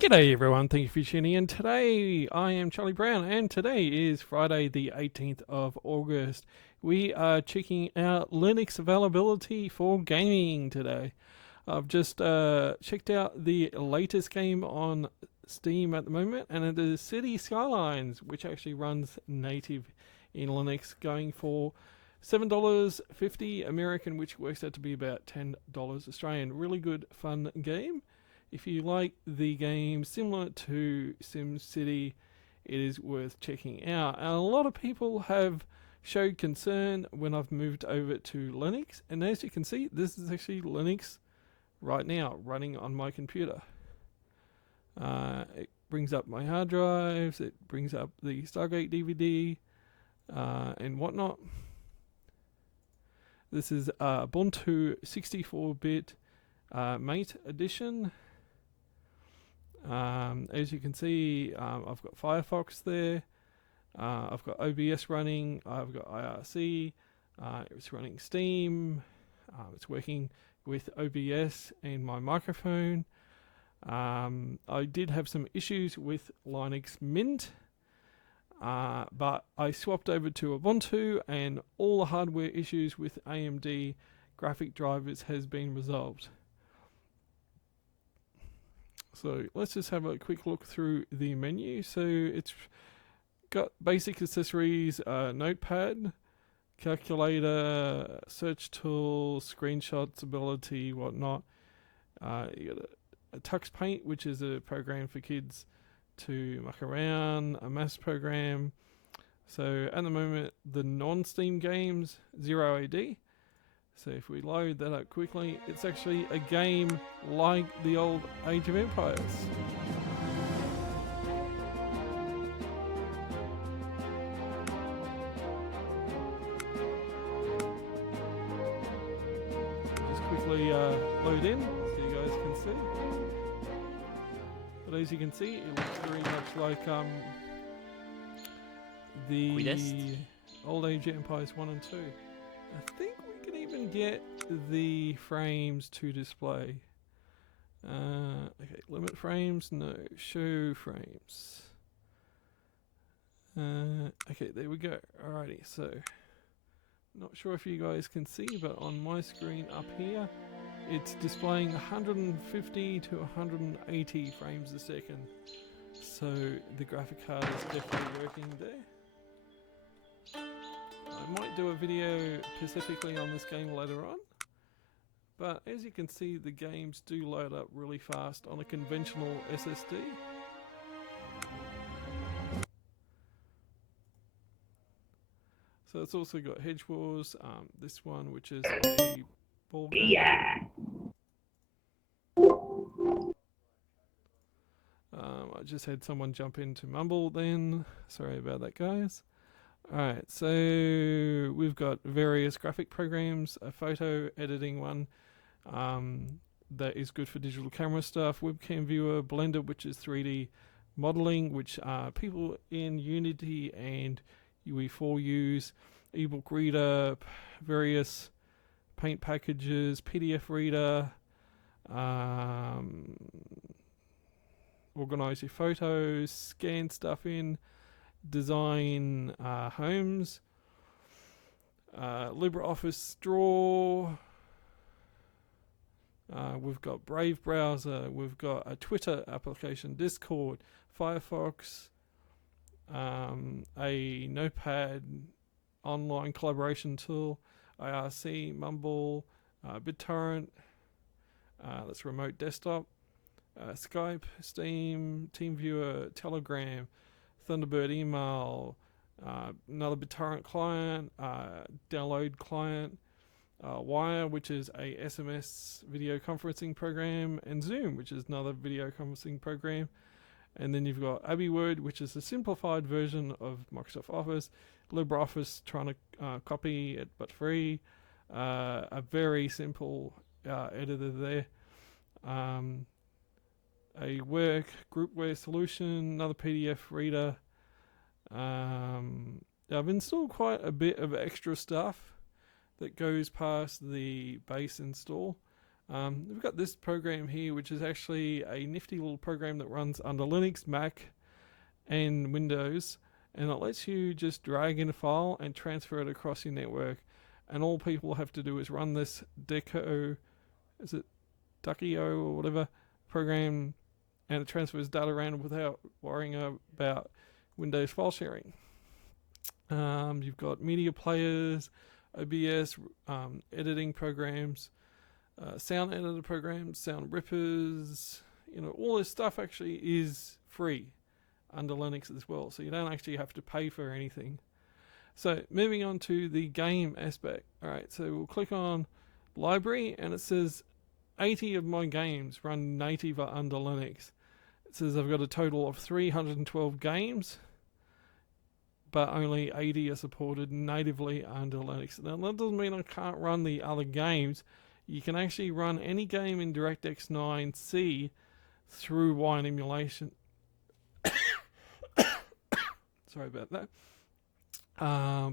G'day everyone, thank you for tuning in. Today I am Charlie Brown and today is Friday the 18th of August. We are checking out Linux availability for gaming today. I've just checked out the latest game on Steam at the moment, and it is City Skylines, which actually runs native in Linux, going for $7.50 American, which works out to be about $10 Australian. Really good fun game. If you like the game similar to SimCity, it is worth checking out. And a lot of people have showed concern when I've moved over to Linux, and as you can see, this is actually Linux right now running on my computer. It brings up my hard drives, it brings up the Stargate DVD, and whatnot. This is Ubuntu 64-bit Mate edition. As you can see, I've got Firefox there. I've got OBS running. I've got IRC. It's running Steam. It's working with OBS and my microphone. I did have some issues with Linux Mint, but I swapped over to Ubuntu, and all the hardware issues with AMD graphic drivers has been resolved. So let's just have a quick look through the menu. So it's got basic accessories, notepad, calculator, search tool, screenshots ability, whatnot. You got a Tux Paint, which is a program for kids to muck around, a maths program. So at the moment, the non-Steam games, Zero AD. So if we load that up quickly, it's actually a game like the old Age of Empires. Just quickly load in so you guys can see. But as you can see, it looks very much like the old Age of Empires 1 and 2. I think we can even get the frames to display. Okay, limit frames, no. Show frames. Okay, there we go. Alrighty, so not sure if you guys can see, but on my screen up here, it's displaying 150 to 180 frames a second. So the graphic card is definitely working there. I might do a video specifically on this game later on, but as you can see, the games do load up really fast on a conventional SSD. So it's also got Hedge Wars, this one which is a ball game. Yeah. I just had someone jump into Mumble then. Sorry about that, guys. Alright, so we've got various graphic programs, a photo editing one that is good for digital camera stuff, webcam viewer, Blender, which is 3D modeling, which people in Unity and UE4 use, ebook reader, various paint packages, PDF reader, organize your photos, scan stuff in, design homes, LibreOffice Draw. We've got Brave browser, we've got a Twitter application, Discord, Firefox, a Notepad online collaboration tool, IRC, Mumble, BitTorrent, that's remote desktop, Skype, Steam, TeamViewer, Telegram, Thunderbird email, another BitTorrent client, download client, Wire, which is a SMS video conferencing program, and Zoom, which is another video conferencing program. And then you've got AbiWord, which is a simplified version of Microsoft Office, LibreOffice trying to copy it but free, a very simple editor there, a work groupware solution, another PDF reader. I've installed quite a bit of extra stuff that goes past the base install. We've got this program here, which is actually a nifty little program that runs under Linux, Mac, and Windows, and it lets you just drag in a file and transfer it across your network. And all people have to do is run this Deco, is it Duckio or whatever program, and it transfers data around without worrying about Windows file sharing. You've got media players, OBS, editing programs, sound editor programs, sound rippers. All this stuff actually is free under Linux as well, so you don't actually have to pay for anything. So moving on to the game aspect. Alright, so we'll click on library, and it says 80 of my games run native under Linux. It says I've got a total of 312 games, but only 80 are supported natively under Linux. Now that doesn't mean I can't run the other games. You can actually run any game in DirectX 9C through Wine emulation. Sorry about that.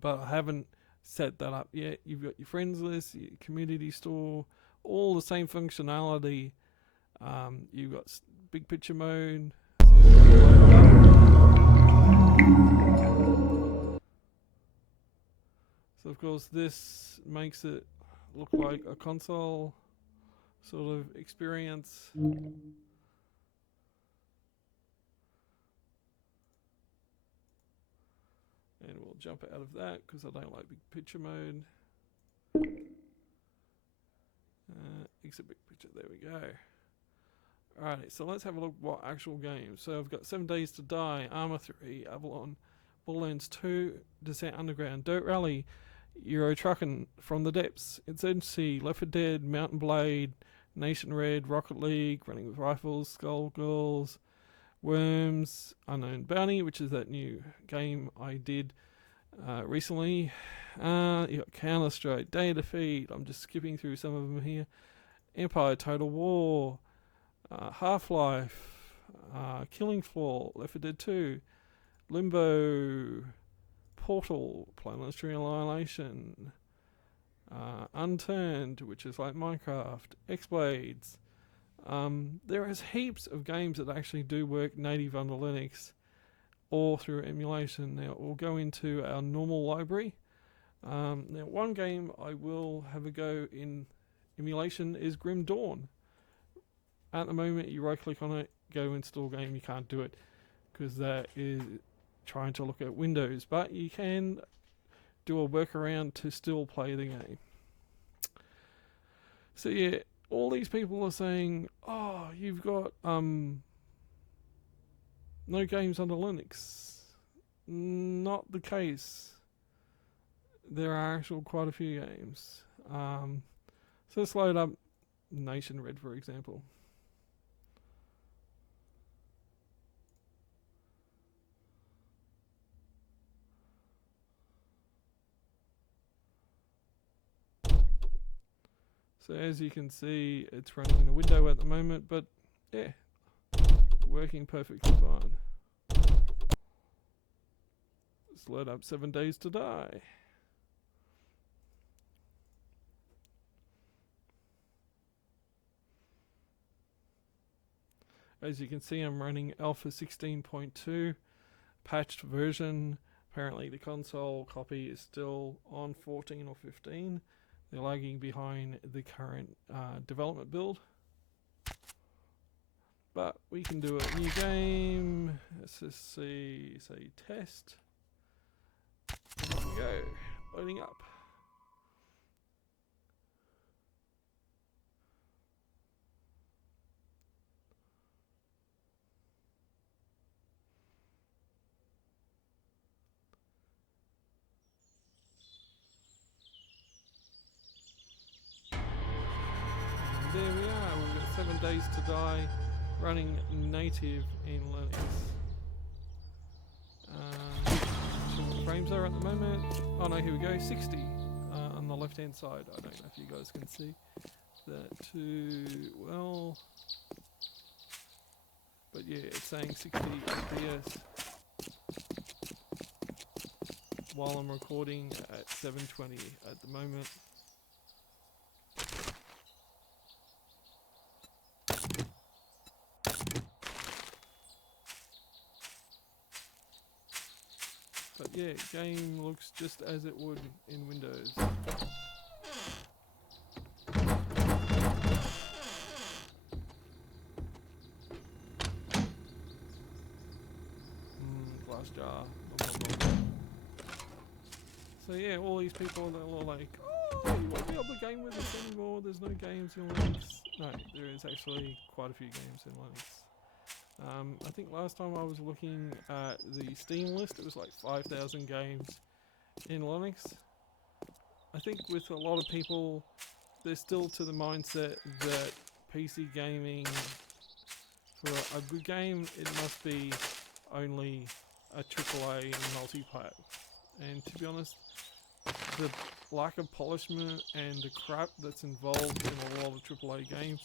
But I haven't set that up yet. You've got your friends list, your community store, all the same functionality. You've got big picture mode. So of course this makes it look like a console sort of experience. And we'll jump out of that because I don't like big picture mode. Exit big picture, there we go. Alright, so let's have a look what actual games. So I've got 7 Days to Die, Arma 3, Avalon, Borderlands 2, Descent Underground, Dirt Rally, Euro Truckin', From the Depths, Insurgency, Left 4 Dead, Mountain Blade, Nation Red, Rocket League, Running with Rifles, Skull Girls, Worms, Unknown Bounty, which is that new game I did recently. You got Counter-Strike, Day of Defeat, I'm just skipping through some of them here. Empire, Total War, Half-Life, Killing Floor, Left 4 Dead 2, Limbo, Portal, Planetary Annihilation, Unturned, which is like Minecraft, X-Blades. There is heaps of games that actually do work native under Linux or through emulation. Now we'll go into our normal library. Now one game I will have a go in emulation is Grim Dawn. At the moment you right click on it, go install game, you can't do it because that is trying to look at Windows, but you can do a workaround to still play the game. So yeah, all these people are saying, oh, you've got no games under Linux. Not the case. There are actually quite a few games. So let's load up Nation Red, for example. So as you can see, it's running in a window at the moment, but yeah, working perfectly fine. Let's load up 7 Days to Die. As you can see, I'm running Alpha 16.2, patched version. Apparently the console copy is still on 14 or 15. They're lagging behind the current development build. But we can do a new game. Let's just see, say test. There we go, loading up. There we are, we've got 7 Days to Die running native in Linux. So what the frames are at the moment. Oh no, here we go, 60 on the left hand side. I don't know if you guys can see that too well. But yeah, it's saying 60 FPS while I'm recording at 720 at the moment. But yeah, game looks just as it would in Windows. Glass jar. Nom, nom, nom. So yeah, all these people that are like, oh, you won't be able to game with us anymore. There's no games in Linux. No, there is actually quite a few games in Linux. I think last time I was looking at the Steam list, it was like 5,000 games in Linux. I think with a lot of people, they're still to the mindset that PC gaming, for a good game, it must be only a AAA multi-plat. And to be honest, the lack of polishment and the crap that's involved in a lot of AAA games,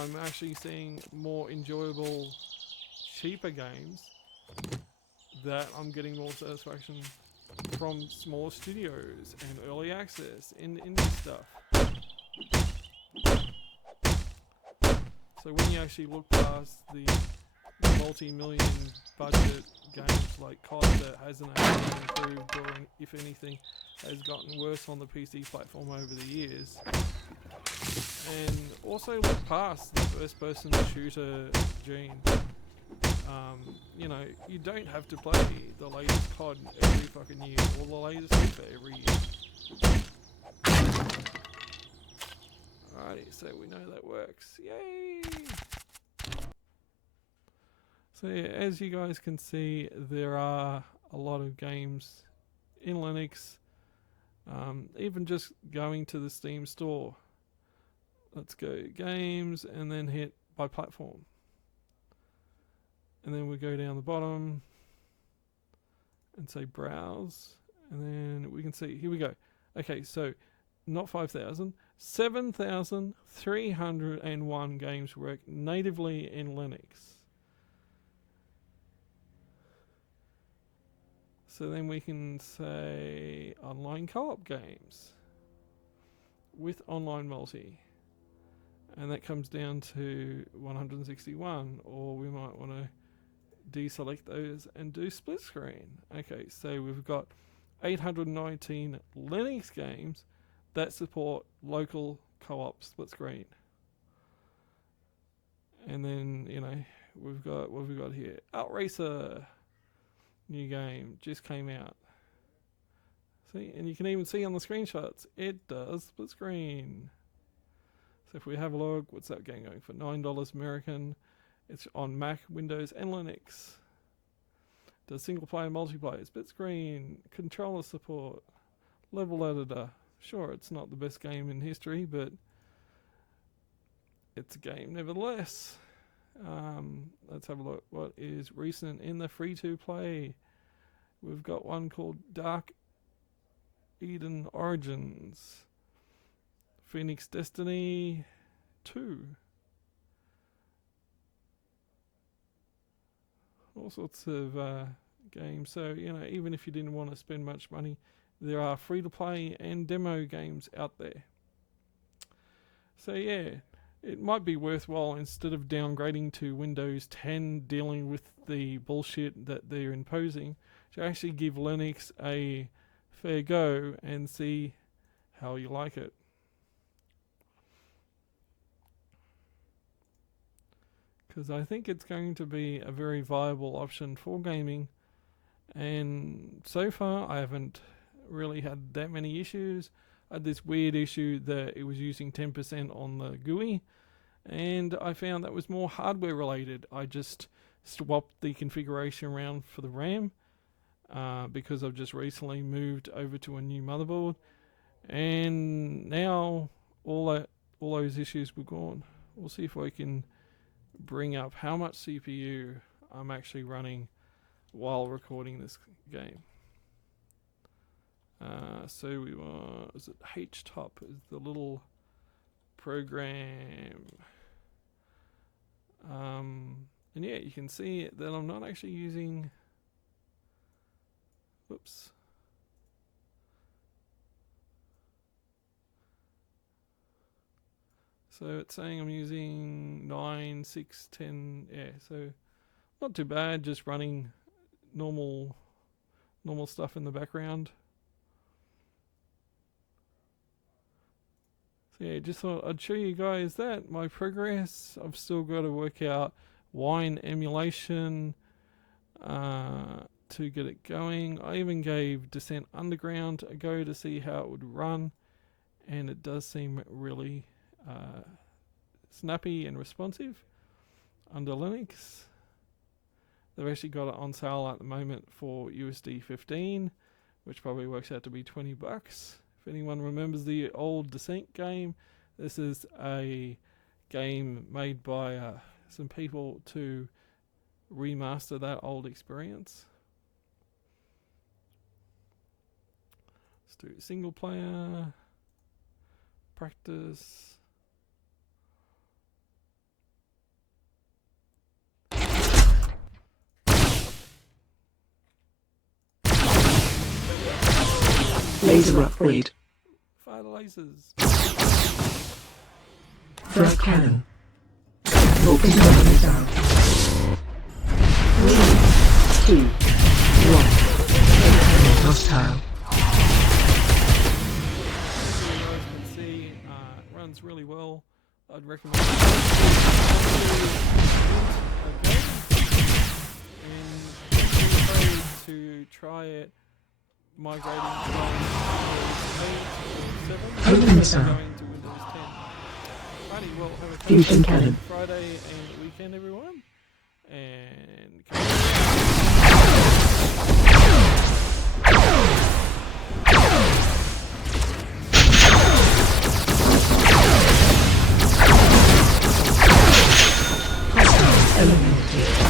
I'm actually seeing more enjoyable, cheaper games that I'm getting more satisfaction from smaller studios and early access and indie stuff. So when you actually look past the multi-million budget games like COD that hasn't actually improved or if anything has gotten worse on the PC platform over the years, and also look past the first person shooter gene. You know, you don't have to play the latest COD every fucking year or the latest FIFA every year. Alrighty, so we know that works. Yay! So yeah, as you guys can see, there are a lot of games in Linux. Even just going to the Steam store. Let's go games and then hit by platform. And then we go down the bottom and say browse. And then we can see, here we go. Okay, so not 5,000, 7,301 games work natively in Linux. So then we can say online co-op games with online multi. And that comes down to 161, or we might want to deselect those and do split screen. Okay, so we've got 819 Linux games that support local co-op split screen. And then, you know, we've got what we've got here. Outracer, new game, just came out. See, and you can even see on the screenshots, it does split screen. So if we have a look, what's that game going for? $9 American. It's on Mac, Windows, and Linux. Does single player, multiplayer, split screen, controller support, level editor. Sure, it's not the best game in history, but it's a game nevertheless. Let's have a look. What is recent in the free-to-play? We've got one called Dark Eden Origins, Phoenix Destiny 2. All sorts of games. So, you know, even if you didn't want to spend much money, there are free-to-play and demo games out there. So, yeah, it might be worthwhile, instead of downgrading to Windows 10, dealing with the bullshit that they're imposing, to actually give Linux a fair go and see how you like it. Because I think it's going to be a very viable option for gaming, and so far I haven't really had that many issues. I had this weird issue that it was using 10% on the GUI, and I found that was more hardware related. I just swapped the configuration around for the RAM because I've just recently moved over to a new motherboard, and now all those issues were gone. We'll see if I can bring up how much CPU I'm actually running while recording this game. So we want, is it HTOP is the little program. And yeah, you can see that I'm not actually using, whoops. So it's saying I'm using 9, 6, 10, yeah, so not too bad, just running normal normal stuff in the background. So yeah, just thought I'd show you guys that, my progress. I've still got to work out wine emulation to get it going. I even gave Descent Underground a go to see how it would run, and it does seem really snappy and responsive under Linux. They've actually got it on sale at the moment for USD 15, which probably works out to be $20. If anyone remembers the old Descent game, this is a game made by some people to remaster that old experience. Let's do single player, practice. Laser upgrade. Fire the lasers. Frag cannon. Open terminal down. 3, 2, 1. Hostile. As you guys can see, it runs really well. I'd recommend it. And don't be afraid to try it migrating from Windows 8 or 7 Open and sound. going to Windows 10. Righty, well, have a Fusion fantastic cannon. Friday and weekend, everyone. And Hostile eliminated.